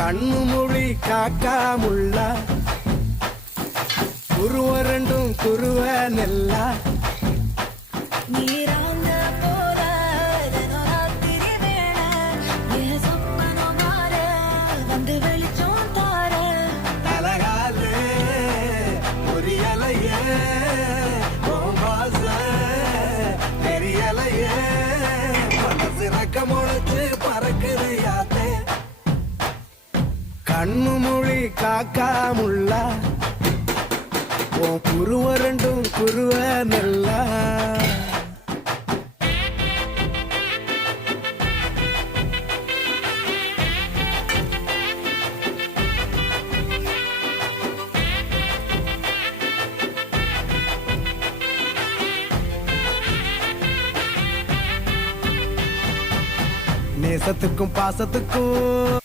கண்ணு மொழி காக்காமுள்ள குருவ ரெண்டும் குருவ நெல்லா நீராங்க போல ராத்திரி வேளை என் சொப்பனம் மாற வந்து வெளிச்சம் தார தலகாலே புரியலையே ஓம்பாச தெரியலையே மனசு ரக்க முளைச்சு பறக்குது யாத்தே கண்ணு மொழி காக்காமுள்ள உன் குருவ ரெண்டும் குருவ நெல்லா நேசத்துக்கும் பாசத்துக்கும்